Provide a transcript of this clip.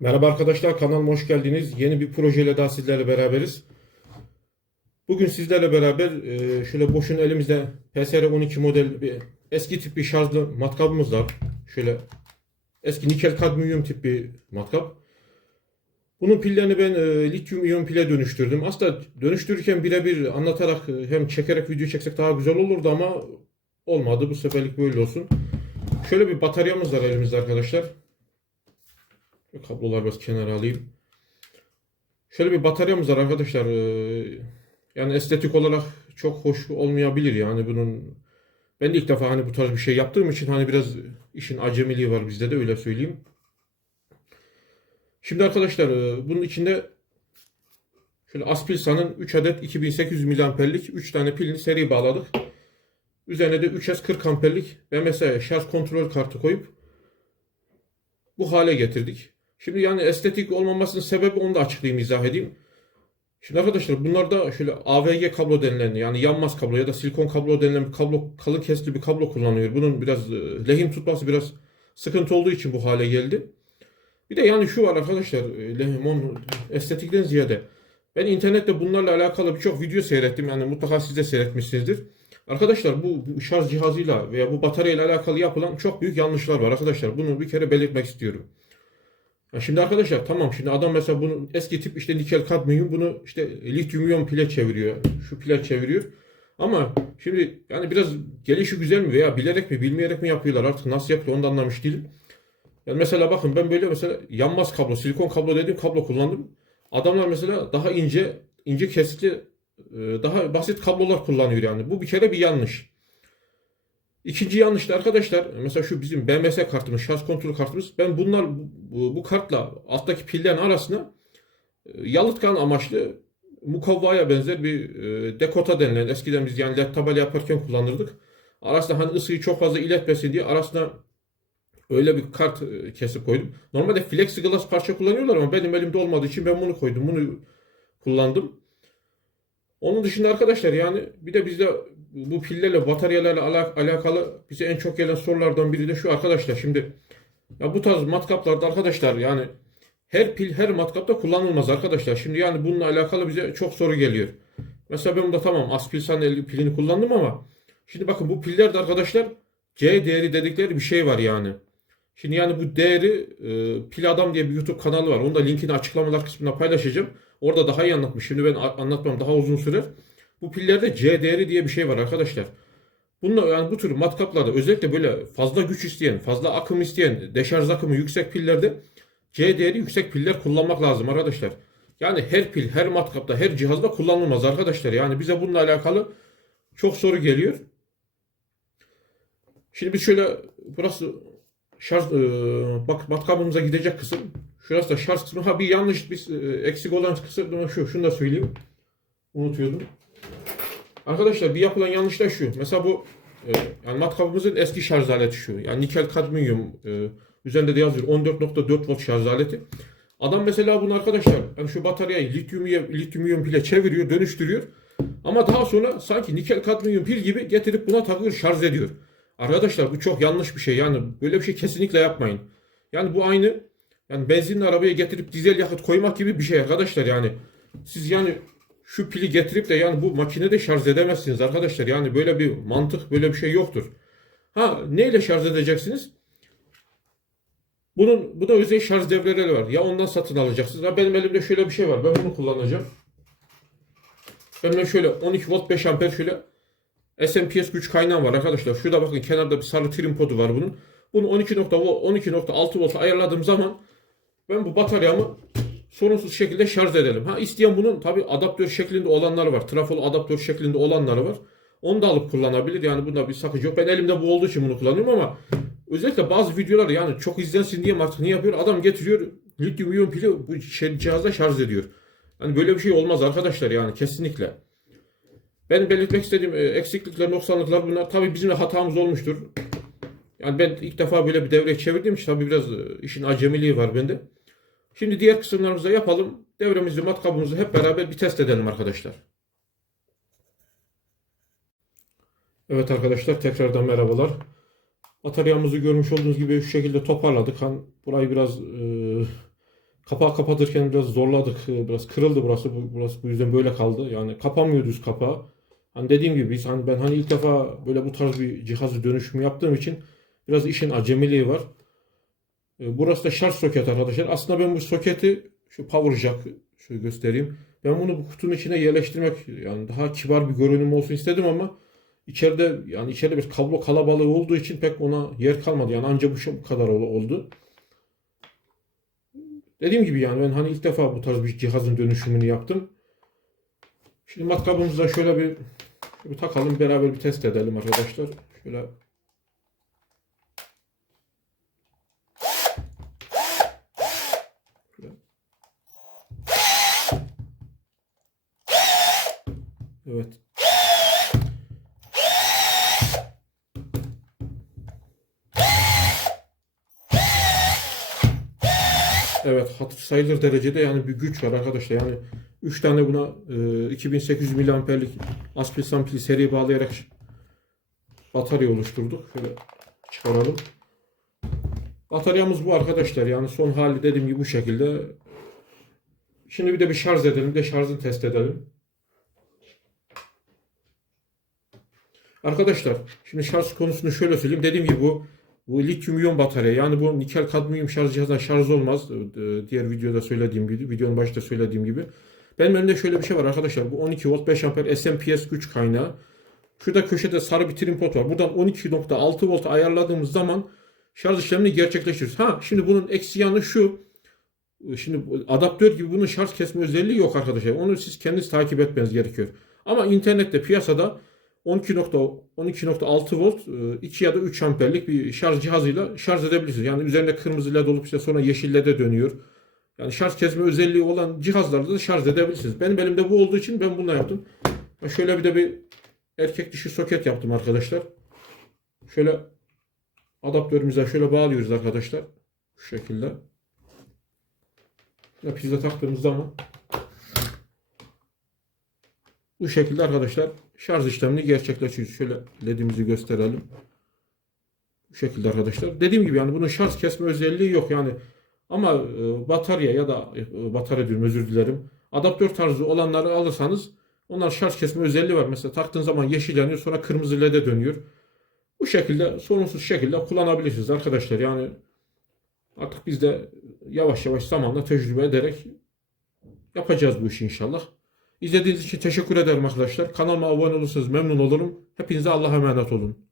Merhaba arkadaşlar kanalıma hoş geldiniz. Yeni bir projeyle daha sizlerle beraberiz. Bugün sizlerle beraber e, şöyle boşun elimizde PSR 12 model bir eski tip bir şarjlı matkabımız var. Şöyle eski nikel kadmiyum tip bir matkap. Bunun pillerini ben e, lityum iyon pile dönüştürdüm. Aslında dönüştürürken birebir anlatarak e, hem çekerek video çeksek daha güzel olurdu ama olmadı. Bu seferlik böyle olsun. Şöyle bir bataryamız var elimizde arkadaşlar. Şu Kabloları biraz kenara alayım. Şöyle bir bataryamız var arkadaşlar. Ee, Yani estetik olarak çok hoş olmayabilir yani bunun. Ben de ilk defa hani bu tarz bir şey yaptığım için hani biraz işin acemiliği var bizde de öyle söyleyeyim. Şimdi arkadaşlar e, bunun içinde şöyle Aspilsa'nın 3 adet 2800 miliamperlik 3 tane pilini seri bağladık. Üzerine de 3S 40 amperlik BMS şarj kontrol kartı koyup bu hale getirdik. Şimdi yani estetik olmamasının sebebi onu da açıklayayım, izah edeyim. Şimdi arkadaşlar bunlarda şöyle AVG kablo denilen yani yanmaz kablo ya da silikon kablo denilen bir kablo kalın kesli bir kablo kullanıyor. Bunun biraz e, lehim tutması biraz sıkıntı olduğu için bu hale geldi. Bir de yani şu var arkadaşlar e, lehim onun estetikten ziyade ben internette bunlarla alakalı birçok video seyrettim. Yani mutlaka siz de seyretmişsinizdir. Arkadaşlar bu şarj cihazıyla veya bu bataryayla alakalı yapılan çok büyük yanlışlar var arkadaşlar. Bunu bir kere belirtmek istiyorum. Ya şimdi arkadaşlar tamam şimdi adam mesela bunu eski tip işte nikel kadmiyum bunu işte lityum iyon pile çeviriyor. Şu pile çeviriyor. Ama şimdi yani biraz gelişi güzel mi veya bilerek mi bilmeyerek mi yapıyorlar artık nasıl yapıyor onu da anlamış değilim. Yani mesela bakın ben böyle mesela yanmaz kablo, silikon kablo dediğim kablo kullandım. Adamlar mesela daha ince, ince kesitli, e, daha basit kablolar kullanıyor yani. Bu bir kere bir yanlış. İkinci yanlış da arkadaşlar mesela şu bizim BMS kartımız, şarj kontrol kartımız. Ben bunlar bu, bu kartla alttaki pillerin arasına e, yalıtkan amaçlı mukavvaya benzer bir e, dekota denilen eskiden biz yani tabela yaparken kullanırdık. Arasına hani ısıyı çok fazla iletmesin diye arasına öyle bir kart e, kesip koydum. Normalde plexiglass parça kullanıyorlar ama benim elimde olmadığı için ben bunu koydum. Bunu kullandım. Onun dışında arkadaşlar yani bir de bizde bu pillerle bataryalarla ala- alakalı bize en çok gelen sorulardan biri de şu arkadaşlar. Şimdi ya bu tarz matkaplarda arkadaşlar yani her pil her matkapta kullanılmaz arkadaşlar. Şimdi yani bununla alakalı bize çok soru geliyor. Mesela ben bunda tamam Aspilsan 50 pilini kullandım ama şimdi bakın bu pillerde arkadaşlar C değeri dedikleri bir şey var yani. Şimdi yani bu değeri e, Pil Adam diye bir YouTube kanalı var. Onu da linkini açıklamalar kısmına paylaşacağım. Orada daha iyi anlatmış. Şimdi ben anlatmam daha uzun sürer. Bu pillerde C değeri diye bir şey var arkadaşlar. Bununla yani bu tür matkaplarda özellikle böyle fazla güç isteyen, fazla akım isteyen, deşarj akımı yüksek pillerde C değeri yüksek piller kullanmak lazım arkadaşlar. Yani her pil, her matkapta, her cihazda kullanılmaz arkadaşlar. Yani bize bununla alakalı çok soru geliyor. Şimdi biz şöyle burası şarj e, bak matkabımıza gidecek kısım. Şurası da şarj kısmı. Ha bir yanlış bir e, eksik olan kısım şu. Şunu da söyleyeyim. Unutuyordum. Arkadaşlar bir yapılan yanlış da şu. Mesela bu e, yani matkabımızın eski şarj aleti şu. Yani nikel kadmiyum e, üzerinde de yazıyor 14.4 volt şarj aleti. Adam mesela bunu arkadaşlar yani şu bataryayı lityum lityum iyon pile çeviriyor, dönüştürüyor. Ama daha sonra sanki nikel kadmiyum pil gibi getirip buna takıyor, şarj ediyor. Arkadaşlar bu çok yanlış bir şey. Yani böyle bir şey kesinlikle yapmayın. Yani bu aynı yani benzinli arabaya getirip dizel yakıt koymak gibi bir şey arkadaşlar yani. Siz yani şu pili getirip de yani bu makinede şarj edemezsiniz arkadaşlar. Yani böyle bir mantık böyle bir şey yoktur. Ha neyle şarj edeceksiniz? Bunun bu da özel şarj devreleri var. Ya ondan satın alacaksınız. Ya benim elimde şöyle bir şey var. Ben bunu kullanacağım. Ben de şöyle 12 volt 5 amper şöyle SMPS güç kaynağı var arkadaşlar. Şurada bakın kenarda bir sarı trim kodu var bunun. Bunu 12.6 12.6 volt ayarladığım zaman ben bu bataryamı sorunsuz şekilde şarj edelim. Ha isteyen bunun tabi adaptör şeklinde olanları var. Trafolu adaptör şeklinde olanları var. Onu da alıp kullanabilir. Yani bunda bir sakınca yok. Ben elimde bu olduğu için bunu kullanıyorum ama özellikle bazı videolar yani çok izlensin diye artık ne yapıyor? Adam getiriyor lityum iyon pili bu şey- cihazda şarj ediyor. Yani böyle bir şey olmaz arkadaşlar yani kesinlikle. Benim belirtmek istediğim e, eksiklikler, noksanlıklar bunlar. Tabii bizim de hatamız olmuştur. Yani ben ilk defa böyle bir devre çevirdiğim için tabii biraz e, işin acemiliği var bende. Şimdi diğer kısımlarımızı yapalım. Devremizi, matkabımızı hep beraber bir test edelim arkadaşlar. Evet arkadaşlar tekrardan merhabalar. Bataryamızı görmüş olduğunuz gibi şu şekilde toparladık. Hani burayı biraz e, Kapağı kapatırken biraz zorladık. Ee, Biraz kırıldı burası. Bu- Burası bu yüzden böyle kaldı. Yani kapanmıyor düz kapağı. Hani dediğim gibi biz hani ben hani ilk defa böyle bu tarz bir cihazı dönüşümü yaptığım için biraz işin acemiliği var. Ee, Burası da şarj soketi arkadaşlar. Aslında ben bu soketi şu power jack şöyle göstereyim. Ben bunu bu kutunun içine yerleştirmek yani daha kibar bir görünüm olsun istedim ama içeride yani içeride bir kablo kalabalığı olduğu için pek ona yer kalmadı. Yani anca bu kadar ol- oldu. Dediğim gibi yani ben hani ilk defa bu tarz bir cihazın dönüşümünü yaptım. Şimdi matkabımızı da şöyle bir, bir takalım beraber bir test edelim arkadaşlar. Şöyle Evet. Evet hatır sayılır derecede yani bir güç var arkadaşlar. Yani 3 tane buna e, 2800 miliamperlik Aspilsan pili seri bağlayarak batarya oluşturduk. Şöyle çıkaralım. Bataryamız bu arkadaşlar. Yani son hali dediğim gibi bu şekilde. Şimdi bir de bir şarj edelim. De şarjını test edelim. Arkadaşlar şimdi şarj konusunu şöyle söyleyeyim. Dediğim gibi bu bu lityum iyon batarya yani bu nikel kadmiyum şarj cihazından şarj olmaz. Diğer videoda söylediğim gibi, videonun başında söylediğim gibi. Benim elimde şöyle bir şey var arkadaşlar. Bu 12 volt 5 amper SMPS güç kaynağı. Şurada köşede sarı bir trim pot var. Buradan 12.6 volt ayarladığımız zaman şarj işlemini gerçekleştiriyoruz. Ha şimdi bunun eksi yanı şu. Şimdi adaptör gibi bunun şarj kesme özelliği yok arkadaşlar. Onu siz kendiniz takip etmeniz gerekiyor. Ama internette piyasada 12.6 volt 2 ya da 3 amperlik bir şarj cihazıyla şarj edebilirsiniz. Yani üzerinde kırmızı led olup işte sonra yeşil led'e dönüyor. Yani şarj kesme özelliği olan cihazlarda da şarj edebilirsiniz. Benim elimde bu olduğu için ben bunu yaptım. Şöyle bir de bir erkek dişi soket yaptım arkadaşlar. Şöyle adaptörümüze şöyle bağlıyoruz arkadaşlar. Şu şekilde. Şöyle pizza taktığımız zaman bu şekilde arkadaşlar şarj işlemini gerçekleştiriyoruz. Şöyle ledimizi gösterelim. Bu şekilde arkadaşlar. Dediğim gibi yani bunun şarj kesme özelliği yok yani. Ama e, batarya ya da e, batarya diyorum özür dilerim. Adaptör tarzı olanları alırsanız onlar şarj kesme özelliği var. Mesela taktığın zaman yeşil yanıyor sonra kırmızı led'e dönüyor. Bu şekilde sorunsuz şekilde kullanabilirsiniz arkadaşlar. Yani artık biz de yavaş yavaş zamanla tecrübe ederek yapacağız bu işi inşallah. İzlediğiniz için teşekkür ederim arkadaşlar. Kanalıma abone olursanız memnun olurum. Hepinize Allah'a emanet olun.